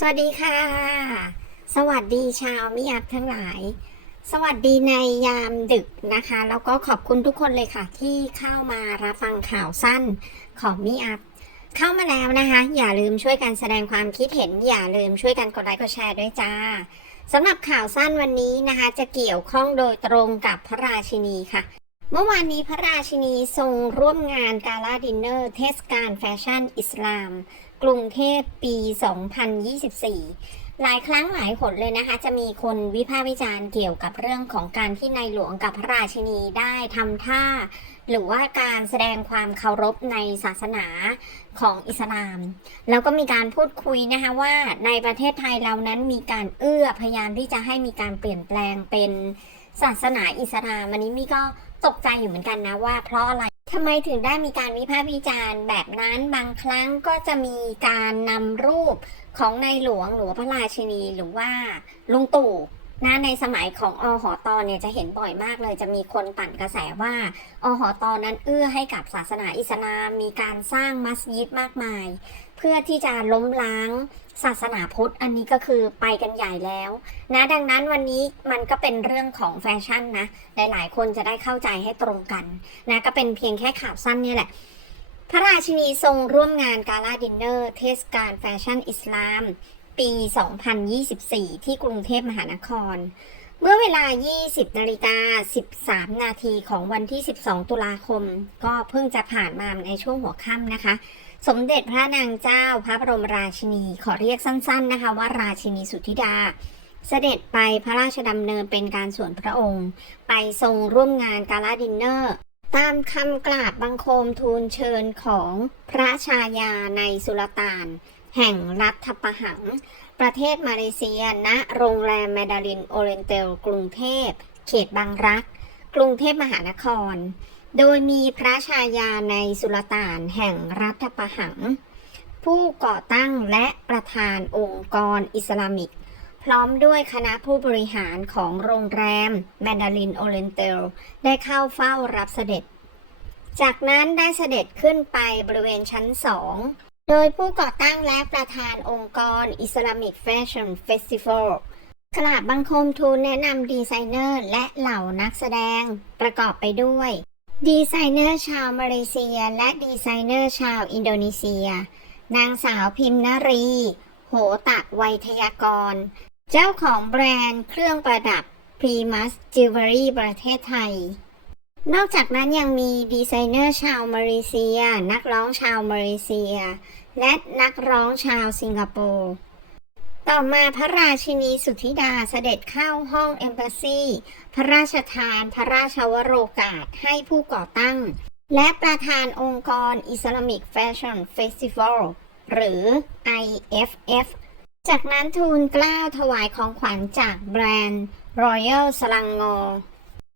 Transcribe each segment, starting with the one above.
สวัสดีค่ะ สวัสดีชาวมิยักทั้งหลาย สวัสดีในยามดึกนะคะ แล้วก็ขอบคุณทุกคนเลยค่ะ ที่เข้ามารับฟังข่าวสั้นของมิอัพเข้ามาแล้วนะคะ อย่าลืมช่วยกันแสดงความคิดเห็น อย่าลืมช่วยกันกดไลค์กดแชร์ด้วยจ้าสำหรับข่าวสั้นวันนี้นะคะ จะเกี่ยวข้องโดยตรงกับพระราชินีค่ะ เมื่อวานนี้พระราชินีทรงร่วมงานกาลาดินเนอร์ เทศกาลแฟชั่นอิสลาม กรุงเทพปี 2024 หลายครั้งหลายหนเลยนะคะ จะมีคนวิพากษ์วิจารณ์เกี่ยวกับเรื่องของการที่ในหลวงกับพระราชินีได้ทำท่า หรือว่าการแสดงความเคารพในศาสนาของอิสลาม แล้วก็มีการพูดคุยนะคะว่าในประเทศไทยเรานั้นมีการเอื้อพยายามที่จะให้มีการเปลี่ยนแปลงเป็นศาสนาอิสลามอันนี้มีก็ตกใจอยู่เหมือนกันนะว่าเพราะอะไร ทำไมถึงได้มีการวิพากษ์วิจารณ์แบบนั้นบางครั้งก็จะมีการนำรูปของในหลวงหรือว่าพระราชินีหรือว่าลุงตู่นะในสมัยของอหอตอเนี่ยจะเห็นบ่อยมากเลย จะมีคนปั่นกระแสว่าอหอตอนั้นเอื้อให้กับศาสนาอิสลามมีการสร้างมัสยิดมากมาย พื่อที่จะล้มล้างศาสนาพุทธอันนี้ก็คือไปกันใหญ่แล้วนะดังนั้นวันนี้มันก็เป็นเรื่องของแฟชั่นนะหลายๆ คนจะได้เข้าใจให้ตรงกันนะก็เป็นเพียงแค่ข่าวสั้นนี่แหละพระราชินีทรงร่วมงานกาลาดินเนอร์ เทศกาลแฟชั่นอิสลาม ปี 2024 ที่กรุงเทพมหานคร เมื่อเวลา 20นาฬิกา13 นาทีของวันที่ 12 ตุลาคม ก็เพิ่งจะผ่านมาในช่วงหัวค่ำนะคะ สมเด็จพระนางเจ้าพระบรมราชินี ขอเรียกสั้น ๆ นะคะ ว่าราชินีสุธิดา เสด็จไปพระราชดำเนินเป็นการส่วนพระองค์ ไปทรงร่วมงานกาลาดินเนอร์ตามคำกราบบังคมทูลเชิญของพระชายาในสุลต่าน แห่งรัฐประหัง ประเทศมาเลเซียณโรงแรมแมดาลินโอเรนเตล กรุงเทพ เขตบางรัก กรุงเทพมหานคร โดยมีพระชายาในสุลต่านแห่งรัฐประหัง ผู้ก่อตั้งและประธานองค์กรอิสลามิก พร้อมด้วยคณะผู้บริหารของโรงแรมแมนดารินโอเรนเตล ได้เข้าเฝ้ารับเสด็จ จากนั้นได้เสด็จขึ้นไปบริเวณชั้นสองโดยผู้ก่อตั้งและประธานองค์กร Islamic Fashion Festival กราบบังคมทูลแนะนำดีไซเนอร์และเหล่านักแสดงประกอบไปด้วย ดีไซเนอร์ชาวมาเลเซีย และดีไซเนอร์ชาวอินโดนีเซีย นางสาวพิมพ์นรี โหตะไวยทยากร เจ้าของแบรนด์เครื่องประดับ Primus Jewelry ประเทศไทย นอกจากนั้นยังมีดีไซเนอร์ชาวมาเลเซีย นักร้องชาวมาเลเซีย และนักร้องชาวสิงคโปร์ ต่อมาพระราชินีสุธิดาเสด็จเข้าห้องเอมบ s ซีพระราชทานพระราชวโรกาสให้ผู้ก่อตั้ง และประธานองค์กร Islamic Fashion Festival หรือ IFF จากนั้นทูลกล้าวถวายของขวัญจากแบรนด์ Royal s l a n g o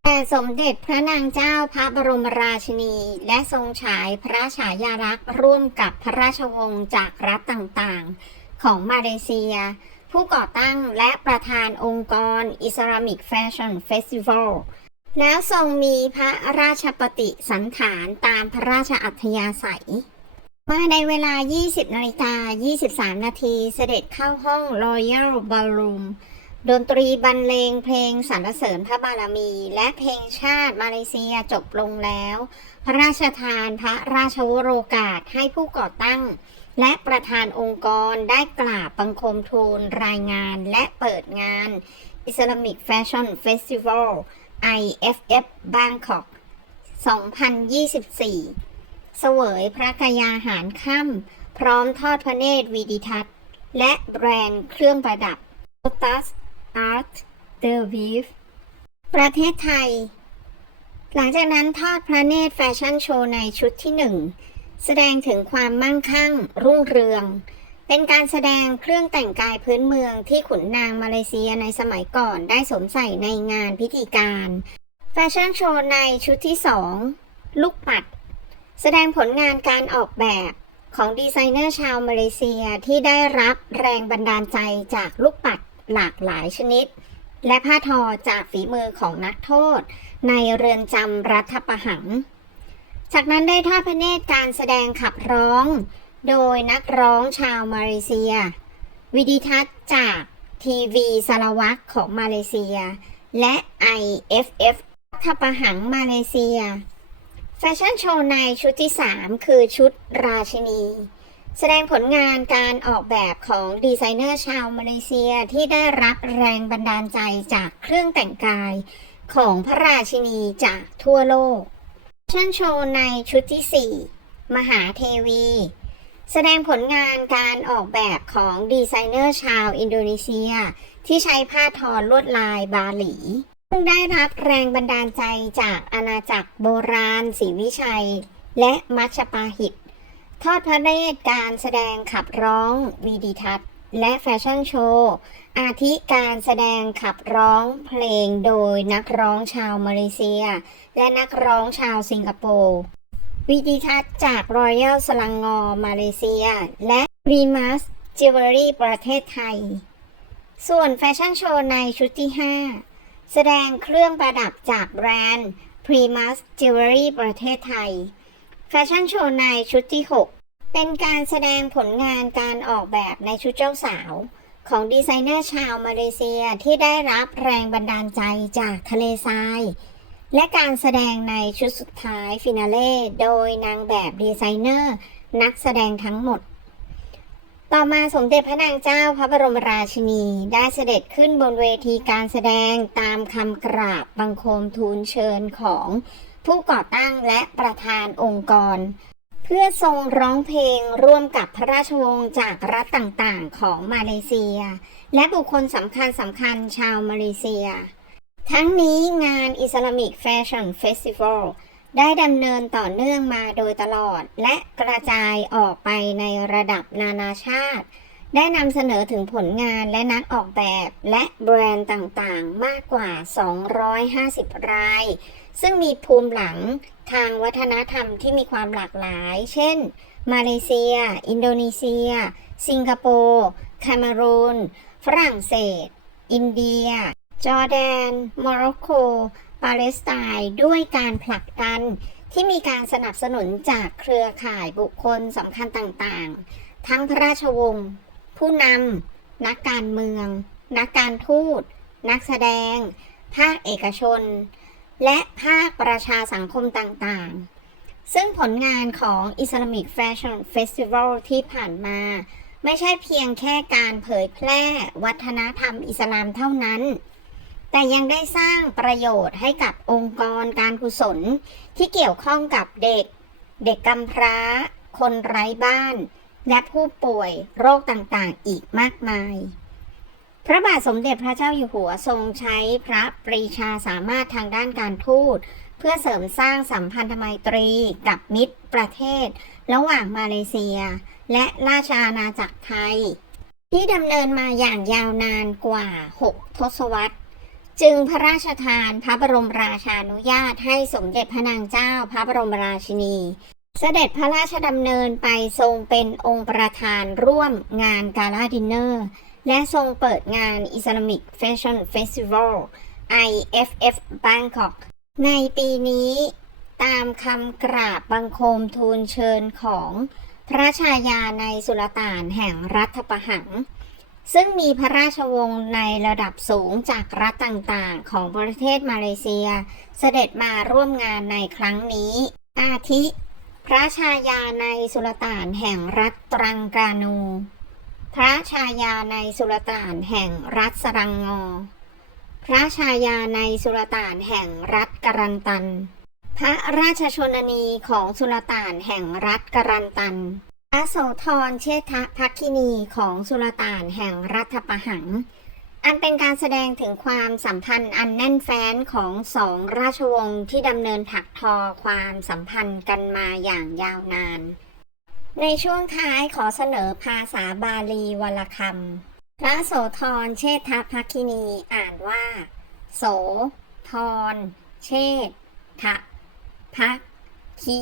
แต่สมเด็จพระนางเจ้าพระบรมราชินี และทรงฉายพระฉายาลักษณ์ร่วมกับพระราชวงศ์จากรัฐต่างๆ ของมาเลเซีย ผู้ก่อตั้งและประธานองค์กร Islamic Fashion Festival แล้วทรงมีพระราชปฏิสันฐานตามพระราชอัธยาศัยมาในเวลา 20นาฬิกา23 นาทีเสด็จเข้าห้อง Royal Ballroom ดนตรีบรรเลงเพลงสรรเสริญพระบารมี และเพลงชาติมาเลเซียจบลงแล้ว พระราชทานพระราชวโรกาสให้ผู้ก่อตั้ง และประธานองค์กรได้กราบบังคมทูลรายงานและเปิดงาน Islamic Fashion Festival IFF Bangkok 2024 เสวยพระกยาหารค่ำพร้อมทอดพระเนตรวีดิทัศน์ และแบรนด์เครื่องประดับ Lotus Art The Weave ประเทศไทย หลังจากนั้นทอดพระเนตรแฟชั่นโชว์ในชุดที่หนึ่ง แสดงถึงความมั่งคั่ง รุ่งเรือง เป็นการแสดงเครื่องแต่งกายพื้นเมืองที่ขุนนางมาเลเซียในสมัยก่อนได้สวมใส่ในงานพิธีการ แฟชั่นโชว์ในชุดที่สองลูกปัด แสดงผลงานการออกแบบของดีไซเนอร์ชาวมาเลเซียที่ได้รับแรงบันดาลใจจากลูกปัดหลากหลายชนิด และผ้าทอจากฝีมือของนักโทษ ในเรือนจำรัฐประหัง จากนั้นได้ทอดพระเนตรการแสดงขับร้อง โดยนักร้องชาวมาเลเซีย วิดิทัศน์จากทีวีสารวัตรของมาเลเซีย และ IFF ทัปหังมาเลเซีย แฟชั่นโชว์ในชุดที่ 3 คือชุดราชินี แสดงผลงานการออกแบบของดีไซเนอร์ชาวมาเลเซียที่ได้รับแรงบันดาลใจจากเครื่องแต่งกายของพระราชินีจากทั่วโลก แฟชั่นโชว์ในชุดที่ 4 มหาเทวี แสดงผลงานการออกแบบของดีไซเนอร์ชาวอินโดนีเซีย ที่ใช้ผ้าทอลวดลายบาหลี ซึ่งได้รับแรงบันดาลใจจากอาณาจักรโบราณศรีวิชัย และมัชปาหิต ทอดพระเนตรการแสดงขับร้องวีดิทัศน์ และแฟชั่นโชว์ อาทิการแสดงขับร้องเพลงโดยนักร้องชาวมาเลเซีย และนักร้องชาวสิงคโปร์วิดิทัศน์จาก Royal สลังงอมาเลเซีย และ Primus Jewelry ประเทศไทย ส่วนแฟชั่นโชว์ในชุดที่ 5 แสดงเครื่องประดับจากแบรนด์ Primus Jewelry ประเทศไทย แฟชั่นโชว์ในชุดที่ 6 เป็นการแสดงผลงานการออกแบบในชุดเจ้าสาว ของดีไซเนอร์ชาวมาเลเซียที่ได้รับแรงบันดาลใจจากทะเลทราย และการแสดงในชุดสุดท้ายฟินาเล่โดยนางแบบดีไซเนอร์ นักแสดงทั้งหมด ต่อมาสมเด็จพระนางเจ้าพระบรมราชินีได้เสด็จขึ้นบนเวทีการแสดงตามคำกราบบังคมทูลเชิญของผู้ก่อตั้งและประธานองค์กร พื่อทรงร้องเพลงร่วมกับพระราชวงศ์จากรัฐต่างๆ ของมาเลเซีย และบุคคลสำคัญสำคัญชาวมาเลเซีย ทั้งนี้งาน Islamic Fashion Festival ได้ดำเนินต่อเนื่องมาโดยตลอด และกระจายออกไปในระดับนานาชาติ ได้นำเสนอถึงผลงานและนักออกแบบและแบรนด์ต่างๆ มากกว่า 250 ราย ซึ่งมีภูมิหลังทางวัฒนธรรมที่มีความหลากหลาย เช่น มาเลเซีย อินโดนีเซีย สิงคโปร์คเมารูน ฝรั่งเศส อินเดีย จอร์แดน โมร็อกโก ปาเลสไตน์ด้วยการผลักดันที่มีการสนับสนุนจากเครือข่ายบุคคลสำคัญต่างๆ ทั้งพระราชวงศ์ ผู้นำ นักการเมือง นักการทูต นักแสดง ภาคเอกชน และภาคประชาสังคมต่างๆ ซึ่งผลงานของ Islamic Fashion Festival ที่ผ่านมา ไม่ใช่เพียงแค่การเผยแพร่วัฒนธรรมอิสลามเท่านั้น แต่ยังได้สร้างประโยชน์ให้กับองค์กรการกุศล ที่เกี่ยวข้องกับเด็ก เด็กกำพร้า คนไร้บ้าน และผู้ป่วยโรคต่างๆ อีกมากมาย พระบาทสมเด็จพระเจ้าอยู่หัวทรงใช้พระปรีชาสามารถทางด้านการทูต เพื่อเสริมสร้างสัมพันธไมตรีกับมิตรประเทศ ระหว่างมาเลเซีย และราชอาณาจักรไทย ที่ดำเนินมาอย่างยาวนานกว่า 6 ทศวรรษ จึงพระราชทานพระบรมราชานุญาตให้สมเด็จพระนางเจ้าพระบรมราชินี เสด็จพระราชดำเนินไปทรงเป็นองค์ประธานร่วมงานกาลาดินเนอร์ และทรงเปิดงาน Islamic Fashion Festival IFF Bangkok ในปีนี้ตามคำกราบบังคมทูลเชิญของพระชายาในสุลต่านแห่งรัฐประหัง ซึ่งมีพระราชวงศ์ในระดับสูงจากรัฐต่างๆ ของประเทศมาเลเซีย เสด็จมาร่วมงานในครั้งนี้ อาทิ พระชายาในสุลต่านแห่งรัฐตรังกานู พระชายาในสุลต่านแห่งรัฐสรังงอ พระชายาในสุลต่านแห่งรัฐกรันตัน พระราชชนนีของสุลต่านแห่งรัฐกรันตัน พระโสธรเชษฐภักคินีของสุลต่านแห่งรัฐประหัง อันเป็นการแสดงถึงความสัมพันธ์อันแน่นแฟ้นของสองราชวงศ์ที่ดำเนินถักทอความสัมพันธ์กันมาอย่างยาวนาน ในช่วงท้ายขอเสนอภาษาบาลีวลคำพระโสธรเชษฐภักคินีอ่านว่า โสธรเชษฐภักคิ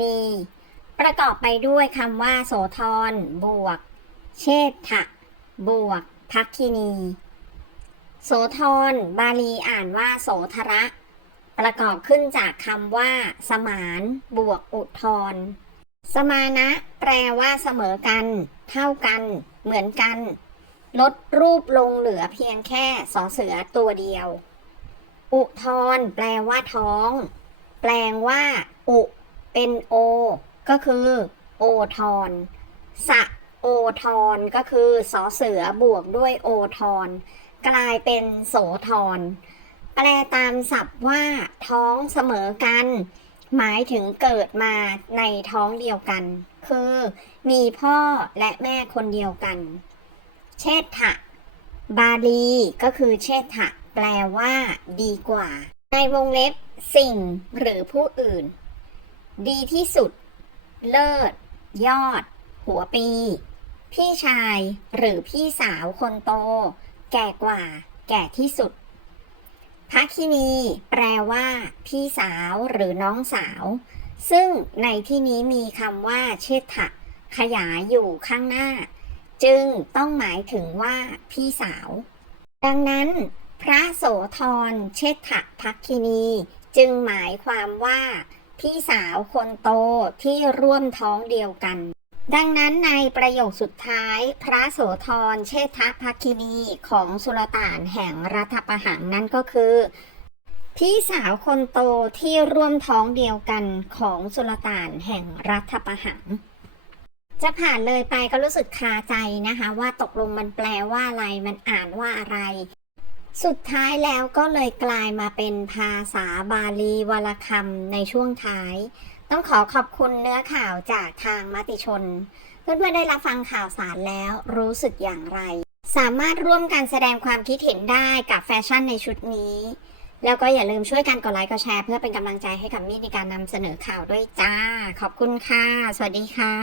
นี ประกอบไปด้วยคำว่า โสธรบวก เชษฐะบวกภักคินี โสธรบาลีอ่านว่า โสธระ ประกอบขึ้นจากคำว่า สมานบวกอุทธร สมานะ แปลว่าเสมอกัน เท่ากัน เหมือนกัน ลดรูปลงเหลือเพียงแค่สอเสือตัวเดียว อุทรแปลว่าท้อง แปลงว่า อุ เป็นโอ ก็คือ โอทรสะโอทรก็คือสอเสือบวกด้วยโอทรกลายเป็นโสทรแปลตามศัพท์ว่า ท้องเสมอกัน หมายถึงเกิดมาในท้องเดียวกัน คือมีพ่อและแม่คนเดียวกัน เชษฐะบาลีก็คือเชษฐะแปลว่าดีกว่า ในวงเล็บสิ่งหรือผู้อื่น ดีที่สุด เลิศ ยอด หัวปี พี่ชายหรือพี่สาวคนโต แก่กว่า แก่ที่สุด พัคินีแปลว่า พี่สาวหรือน้องสาว ซึ่งในที่นี้มีคำว่าเชษฐะขยายอยู่ข้างหน้า จึงต้องหมายถึงว่าพี่สาว ดังนั้น พระโสธรเชษฐพักคินี จึงหมายความว่า พี่สาวคนโตที่ร่วมท้องเดียวกัน ดังนั้นในประโยคสุดท้ายพระโสธรเชษฐพักคินีของสุลต่านแห่งรัฐประหารนั่นก็คือ พี่สาวคนโตที่ร่วมท้องเดียวกันของสุลต่านแห่งรัฐประหารจะผ่านเลยไปก็รู้สึกคาใจนะคะ ว่าตกลงมันแปลว่าอะไรมันอ่านว่าอะไร สุดท้ายแล้วก็เลยกลายมาเป็นภาษาบาลีวรคำในช่วงท้าย ต้องขอขอบคุณเนื้อข่าวจากทางมติชน เพื่อนๆได้รับฟังข่าวสารแล้วรู้สึกอย่างไร สามารถร่วมกันแสดงความคิดเห็นได้กับแฟชั่นในชุดนี้ แล้วก็อย่าลืมช่วยกันกดไลค์กดแชร์เพื่อเป็นกำลังใจให้กับมี่ในการนำเสนอข่าวด้วยจ้า ขอบคุณค่ะ สวัสดีค่ะ